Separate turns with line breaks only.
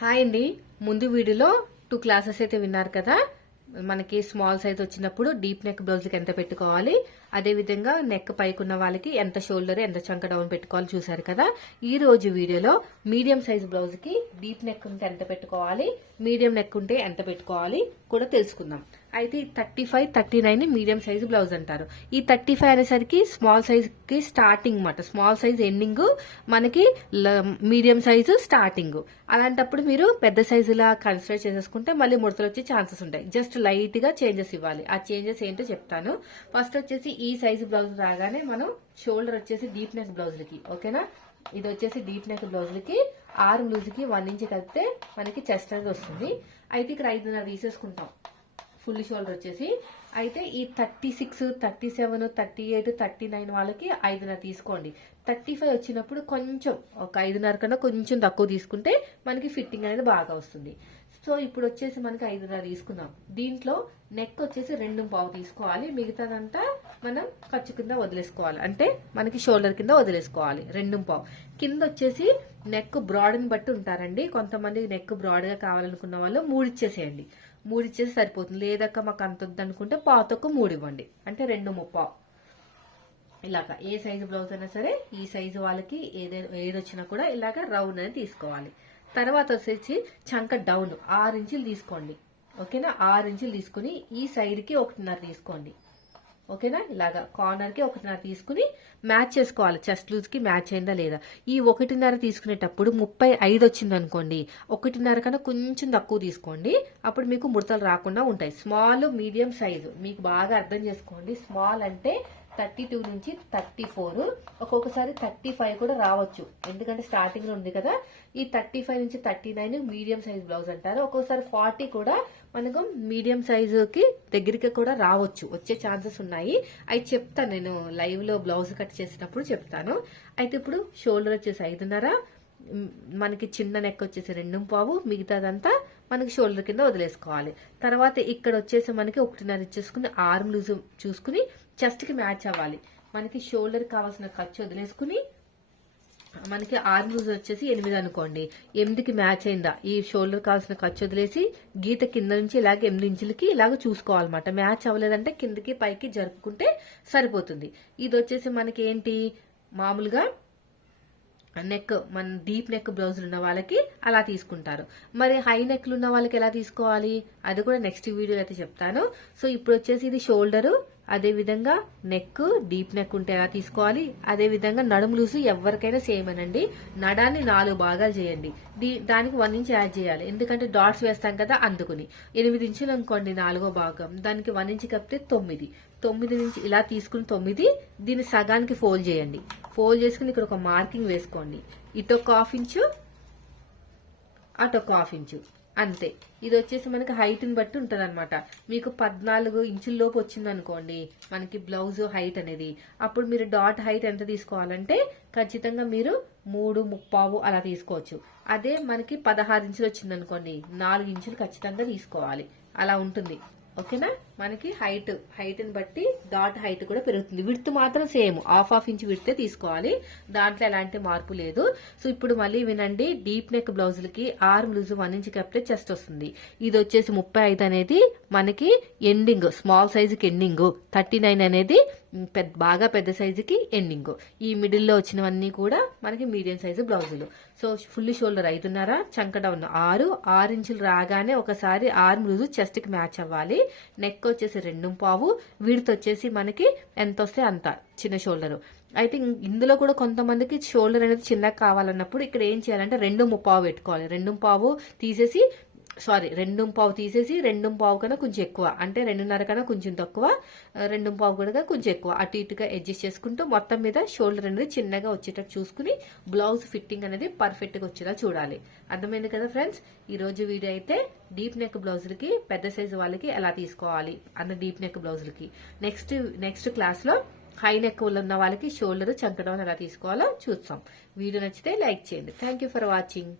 Hi అండి. ముందు వీడియోలో టూ క్లాసెస్ అయితే విన్నారు కదా. మనకి స్మాల్ సైజ్ వచ్చినప్పుడు డీప్ నెక్ బ్లౌజ్కి ఎంత పెట్టుకోవాలి? అదే విధంగా నెక్ పైకి ఉన్న వాళ్ళకి ఎంత షోల్డర్ ఎంత చంక డౌన్ పెట్టుకోవాలి చూసారు కదా? ఈ రోజు వీడియోలో మీడియం సైజ్ బ్లౌజ్కి డీప్ నెక్ ఉంటే ఎంత పెట్టుకోవాలి? మీడియం నెక్ ఉంటే ఎంత పెట్టుకోవాలి? కూడా తెలుసుకుందాం. అయితే thirty five thirty nine medium size blouse అంటారు. ఈ థర్టీ ఫైవ్ అనేసరికి స్మాల్ సైజ్కి స్టార్టింగ్ మాట స్మాల్ సైజ్ ఎండింగ్ మనకి మీడియం సైజు స్టార్టింగ్ అలాంటప్పుడు మీరు పెద్ద సైజులా కన్సిడర్ చేసేసుకుంటే మళ్ళీ ముడతలు వచ్చే ఛాన్సెస్ ఉంటాయి. జస్ట్ లైట్గా చేంజెస్ ఇవ్వాలి. ఆ చేంజెస్ ఏంటో చెప్తాను. ఫస్ట్ వచ్చేసి ఈ సైజు బ్లౌజ్ రాగానే మనం షోల్డర్ వచ్చేసి డీప్ నెక్ బ్లౌజ్లకి ఓకేనా? ఇది వచ్చేసి డీప్ నెక్ బ్లౌజ్లకి ఆరు బ్లౌజ్కి వన్ ఇంచ్ కలిపితే మనకి చెస్ట్ అనేది వస్తుంది. అయితే ఇక్కడ ఐదున్నర తీసేసుకుంటాం. ఫుల్ షోల్డర్ వచ్చేసి. అయితే ఈ thirty six thirty seven thirty eight thirty nine వాళ్ళకి ఐదున్నర తీసుకోండి. థర్టీ ఫైవ్ వచ్చినప్పుడు కొంచెం ఒక ఐదున్నర కన్నా కొంచెం తక్కువ తీసుకుంటే మనకి ఫిట్టింగ్ అనేది బాగా వస్తుంది. సో ఇప్పుడు వచ్చేసి మనకి ఐదున్నర తీసుకుందాం. దీంట్లో నెక్ వచ్చేసి రెండు పావు తీసుకోవాలి. మిగతాదంతా మనం ఖర్చు కింద వదిలేసుకోవాలి. అంటే మనకి షోల్డర్ కింద వదిలేసుకోవాలి. రెండు పావు. కింద వచ్చేసి నెక్ బ్రాడ్ని బట్టి ఉంటారండి. కొంతమంది నెక్ బ్రాడ్గా కావాలనుకున్న వాళ్ళు మూడు ఇచ్చేసేయండి మూడు ఇచ్చేసి సరిపోతుంది. లేదక్క మాకు అంత వద్దనుకుంటే పాతొక్క మూడు ఇవ్వండి అంటే రెండు ముప్పావు. ఇలాగా ఏ సైజు బ్లౌజ్ అయినా సరే ఈ సైజు వాళ్ళకి ఏదైనా ఏది వచ్చినా కూడా ఇలాగ రౌండ్ అనేది తీసుకోవాలి. తర్వాత వచ్చేసి చంక డౌన్ ఆరు ఇంచులు తీసుకోండి. ఓకేనా? ఆరు ఇంచులు తీసుకుని ఈ సైడ్కి ఒకటిన్నర తీసుకోండి. ఓకేనా? ఇలాగా కార్నర్కి ఒకటిన్నర తీసుకుని మ్యాచ్ చేసుకోవాలి. చెస్ట్ లూజ్కి మ్యాచ్ అయిందా లేదా? ఈ ఒకటిన్నర తీసుకునేటప్పుడు ముప్పై ఐదు వచ్చింది అనుకోండి. ఒకటిన్నర కన్నా కొంచెం తక్కువ తీసుకోండి. అప్పుడు మీకు ముడతలు రాకుండా ఉంటాయి. స్మాల్ మీడియం సైజు మీకు బాగా అర్థం చేసుకోండి. స్మాల్ అంటే థర్టీ టూ నుంచి థర్టీ ఫోర్. ఒక్కొక్కసారి థర్టీ ఫైవ్ కూడా రావచ్చు. ఎందుకంటే స్టార్టింగ్లో ఉంది కదా. ఈ థర్టీ ఫైవ్ నుంచి thirty nine medium size blouse అంటారు. ఒక్కొక్కసారి ఫార్టీ కూడా మనకు మీడియం సైజుకి దగ్గరికి కూడా రావచ్చు. వచ్చే ఛాన్సెస్ ఉన్నాయి. అవి చెప్తాను నేను. లైవ్లో బ్లౌజ్ కట్ చేసినప్పుడు చెప్తాను. అయితే ఇప్పుడు షోల్డర్ వచ్చేసి ఐదున్నర. మనకి చిన్న నెక్ వచ్చేసి రెండు పావు. మిగతాదంతా మనకి షోల్డర్ కింద వదిలేసుకోవాలి. తర్వాత ఇక్కడ వచ్చేసి మనకి ఒకటిన్నర ఇచ్చేసుకుని ఆర్మ్ లూజ్ చూసుకుని చెస్ట్కి మ్యాచ్ అవ్వాలి. మనకి షోల్డర్ కావాల్సిన ఖర్చు వదిలేసుకుని మనకి ఆర్మ్ లూజ్ వచ్చేసి ఎనిమిది అనుకోండి. ఎనిమిదికి మ్యాచ్ అయిందా? ఈ షోల్డర్ కావాల్సిన ఖర్చు వదిలేసి గీత కింద నుంచి ఇలాగ ఎనిమిది ఇంచులకి ఇలాగ చూసుకోవాలన్నమాట. మ్యాచ్ అవ్వలేదంటే కిందకి పైకి జరుపుకుంటే సరిపోతుంది. ఇది వచ్చేసి మనకి ఏంటి? మామూలుగా నెక్ మన డీప్ నెక్ బ్లౌజులు ఉన్న వాళ్ళకి అలా తీసుకుంటారు. మరి హై నెక్లు ఉన్న వాళ్ళకి ఎలా తీసుకోవాలి? అది కూడా నెక్స్ట్ వీడియోలో అయితే చెప్తాను. సో ఇప్పుడు వచ్చేసి ఇది షోల్డరు అదేవిధంగా నెక్ డీప్ నెక్ ఉంటే ఎలా తీసుకోవాలి? అదే విధంగా నడుము లూసు ఎవరికైనా సేమ్ అనండి. నడాన్ని నాలుగు భాగాలు చేయండి. దానికి వన్ ఇంచ్ యాడ్ చేయాలి. ఎందుకంటే డాట్స్ వేస్తాం కదా అందుకుని. ఎనిమిది ఇంచులు అనుకోండి నాలుగో భాగం. దానికి వన్ ఇంచ్ కప్పితే తొమ్మిది. తొమ్మిది నుంచి ఇలా తీసుకుని తొమ్మిది. దీన్ని సగానికి ఫోల్డ్ చేయండి. ఫోల్డ్ చేసుకుని ఇక్కడ ఒక మార్కింగ్ వేసుకోండి. ఇటు ఒక హాఫ్ ఇంచు అటు ఒక హాఫ్ ఇంచు అంతే. ఇది వచ్చేసి మనకి హైట్ని బట్టి ఉంటుంది అనమాట మీకు పద్నాలుగు ఇంచుల్లోపు వచ్చింది అనుకోండి మనకి బ్లౌజ్ హైట్ అనేది. అప్పుడు మీరు డాట్ హైట్ ఎంత తీసుకోవాలంటే ఖచ్చితంగా మీరు మూడు ముప్పావు అలా తీసుకోవచ్చు. అదే మనకి పదహారు ఇంచులు వచ్చింది అనుకోండి నాలుగు ఇంచులు ఖచ్చితంగా తీసుకోవాలి. అలా ఉంటుంది. ఓకేనా? మనకి హైట్ హైట్ని బట్టి డాట్ హైట్ కూడా పెరుగుతుంది. విడ్త్ మాత్రం సేమ్. హాఫ్ హాఫ్ ఇంచ్ విడ్తే తీసుకోవాలి. దాంట్లో ఎలాంటి మార్పు లేదు. సో ఇప్పుడు మళ్ళీ వినండి. డీప్ నెక్ బ్లౌజులకి ఆర్మ్ లూజ్ వన్ ఇంచ్ కప్పితే చెస్ట్ వస్తుంది. ఇది వచ్చేసి ముప్పై ఐదు అనేది మనకి ఎండింగ్ స్మాల్ సైజుకి ఎండింగ్. థర్టీ నైన్ అనేది పెద్ద బాగా పెద్ద సైజుకి ఎండింగ్. ఈ మిడిల్లో వచ్చినవన్నీ కూడా మనకి మీడియం సైజు బ్లౌజులు. సో ఫుల్ షోల్డర్ ఐదున్నర చంక డౌన్ ఆరు ఆరు ఇంచులు రాగానే ఒకసారి ఆర్మ్ లూజు చెస్ట్కి మ్యాచ్ అవ్వాలి. నెక్ వచ్చేసి రెండు పావు వీడితో వచ్చేసి మనకి ఎంత వస్తే అంత చిన్న షోల్డర్. అయితే ఇందులో కూడా కొంతమందికి షోల్డర్ అనేది చిన్నగా కావాలన్నప్పుడు ఇక్కడ ఏం చేయాలంటే రెండు ముప్పావు పెట్టుకోవాలి. రెండు పావు తీసేసి సారీ రెండు పావు తీసేసి రెండు పావు కన్నా కొంచెం ఎక్కువ. అంటే రెండున్నర కన్నా కొంచెం తక్కువ రెండు పావు కూడా కొంచెం ఎక్కువ. అటు ఇటుగా అడ్జస్ట్ చేసుకుంటూ మొత్తం మీద షోల్డర్ అనేది చిన్నగా వచ్చేటట్టు చూసుకుని బ్లౌజ్ ఫిట్టింగ్ అనేది పర్ఫెక్ట్గా వచ్చేలా చూడాలి. అర్థమైంది కదా ఫ్రెండ్స్? ఈ రోజు వీడియో అయితే డీప్ నెక్ బ్లౌజులకి పెద్ద సైజు వాళ్ళకి ఎలా తీసుకోవాలి అన్న డీప్ నెక్ బ్లౌజులకి. నెక్స్ట్ నెక్స్ట్ క్లాస్లో హై నెక్ ఉన్న వాళ్ళకి షోల్డర్ చంకడం ఎలా తీసుకోవాలో చూస్తాం వీడియో నచ్చితే లైక్ చేయండి. Thank you for watching